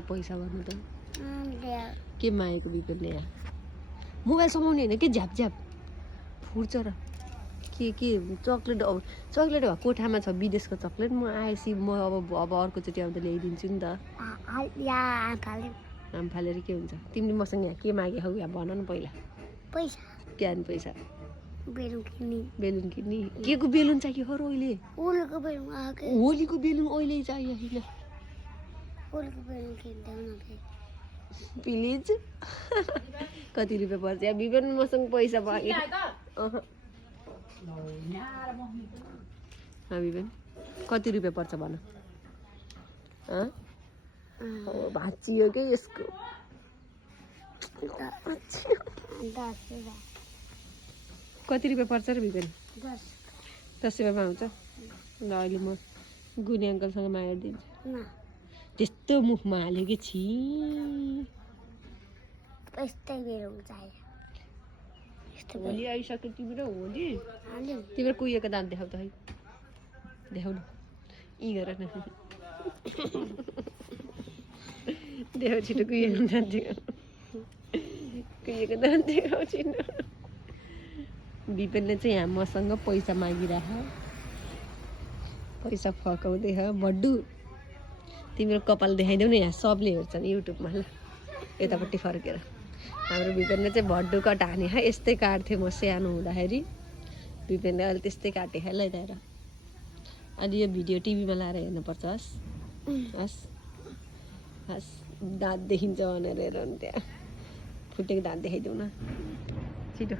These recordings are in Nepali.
पैसा भन्नु त के मागेको बिपनले यहाँ मोबाइल समाउने होइन के झ्याप झ्याप फुर्छ र के चक्लेट चक्लेट भए कोठामा छ विदेशको चक्लेट म आएपछि म अब अर्कोचोटि आउँदा ल्याइदिन्छु नि त आम फालेर के हुन्छ तिमीले मसँग यहाँ के मागे हौ यहाँ भन न पहिला पैसा क्यान पैसा बेलुन किन्ने के को बेलुन चाहियो हो र अहिले होलीको बेलुन आके होलीको बेलुन अहिले चाहियो होइन होलीको बेलुन किन्दैन प्लिज कति रुपियाँ पर्छ यहाँ विभिन्न मसँग पैसा मागे विभिन्न कति रुपियाँ पर्छ भन भाँचियो के यसको 10 कति रुपियाँ पर्छ र विभिन्न 10 रुपियाँमा आउँछ ल अहिले म गुनी अङ्कलसँग मागेर दिन्छु त्यस्तो मुखमा हाल्यो कि छि यस्तै बेलुन चाहियो होली आइसक्यो तिम्रो होली तिम्रो कुहिएको दाँत देखाउ त है देखाउ न यी गर न देखाउ छिटो कुहिएको दाँत देखाउ कुहिएको दाँत देखाउ छिटो विपिनले चाहिँ यहाँ मसँग पैसा मागिराख पैसा फकाउँदै बड्डु तिम्रो कपाल देखाइदेऊ न यहाँ सबले हेर्छन् युट्युबमा ल यतापट्टि फर्केर हाम्रो विपिनले चाहिँ भड्डु कट हाने यस्तै काट्थेँ म सानो हुँदाखेरि विपिनले अहिले त्यस्तै काटे ल यताएर अहिले यो भिडियो टिभीमा लाएर हेर्नुपर्छ हस् हस् हस् दाँत देखिन्छ भनेर हेर नि त्यहाँ फुटेको दाँत देखाइदेऊ न छिटो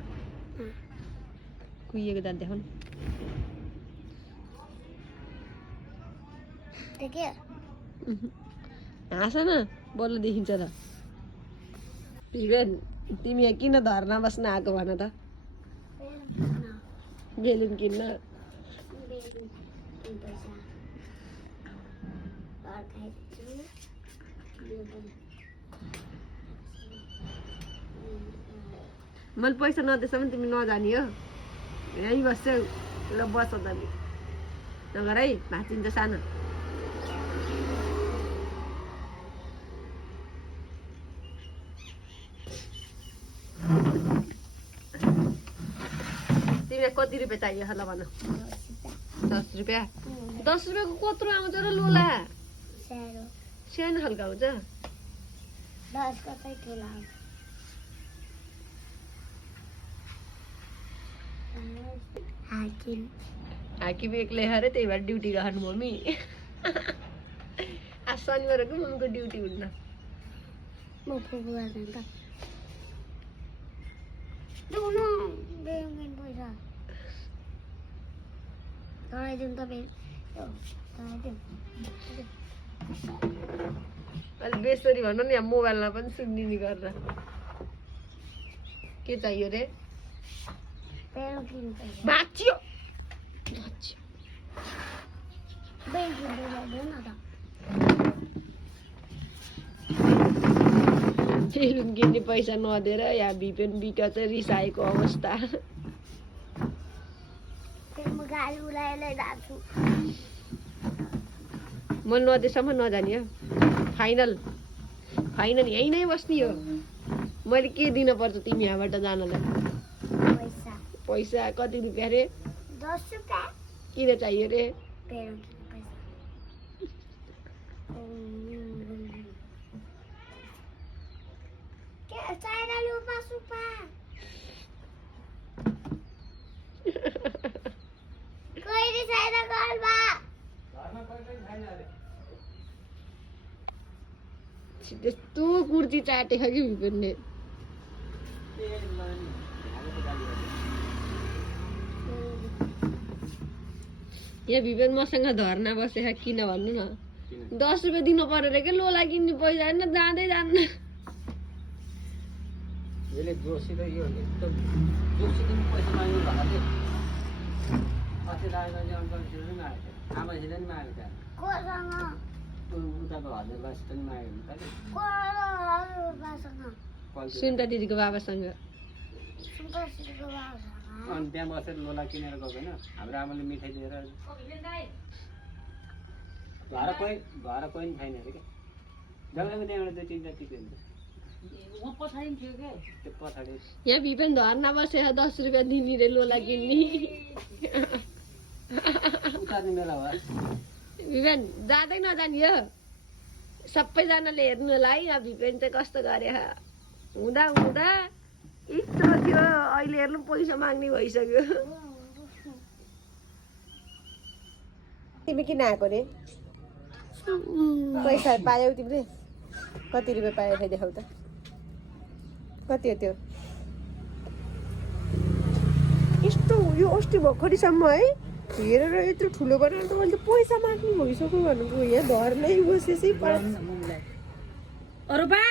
कुहिएको दाँत देखाउनु हाँस न बल्ल देखिन्छ त भिगन तिमी यहाँ किन धर्ना बस्न आएको भन त बेलुन किन्न मैले पैसा नदिएसम्म तिमी नजाने हो यहीँ बस्छ ल बस त नगर है भाँचिन्छ सानो तिमीलाई कति रुपियाँ चाहियो ल भन 10 रुपियाँ 10 रुपियाँको कत्रो आउँछ र लोला सानो खालको आउँछ हाकिम एक्लै अरे त्यही भएर ड्युटी रहनु मम्मी आज शनिबारको मम्मीको ड्युटी हुन्न अलिक बेसरी भन्नु नि यहाँ मोबाइलमा पनि सुनिदिने गरेर के चाहियो रे भाँचियो बेलुन किन्ने पैसा नदिएर यहाँ भिपेन बिका चाहिँ रिसाएको अवस्था म नदिएसम्म नजाने हो फाइनल यही नै बस्ने हो मैले के दिन पर्छ तिमी यहाँबाट जानलाई पैसा कति रुपियाँ रे 10 रुपियाँ किन चाहियो रे त्यस्तो कुर्ती चाटेछ कि भिपिनले यहाँ भिपिन मसँग धर्ना बसेको किन भन्नु न 10 रुपियाँ दिनु परेर के लोला किन्ने पैसा होइन जाँदै जान्न सुन्ता दिदीको बाबासँग अनि त्यहाँ बसेर लोला किनेर गएको होइन हाम्रो आमाले मिठाई दिएर भाडा कोही छैन अरे क्या जग्गाको त्यहाँबाट 2-3 टिप्यो नि त्यो पछाडि यहाँ भिपेन धर्ना बसेर 10 रुपियाँ दिने रे लोला किन्ने उतार्ने बेला भयो भिपेन जाँदै नजाने यो सबैजनाले हेर्नुलाई यहाँ भिपेन चाहिँ कस्तो गरे हुँदा हुँदा यत्रो थियो अहिले हेर्नु पैसा माग्ने भइसक्यो तिमी किन आएको रे पैसा पायौ तिमीले कति रुपियाँ पायो खै देखाउ त कति हो त्यो यस्तो यो अस्ति भर्खरसम्म है हेरेर यत्रो ठुलो बनाएर त मैले त पैसा माग्ने भइसक्यो भनेको यहाँ धर्नै बसेपछि अरू बा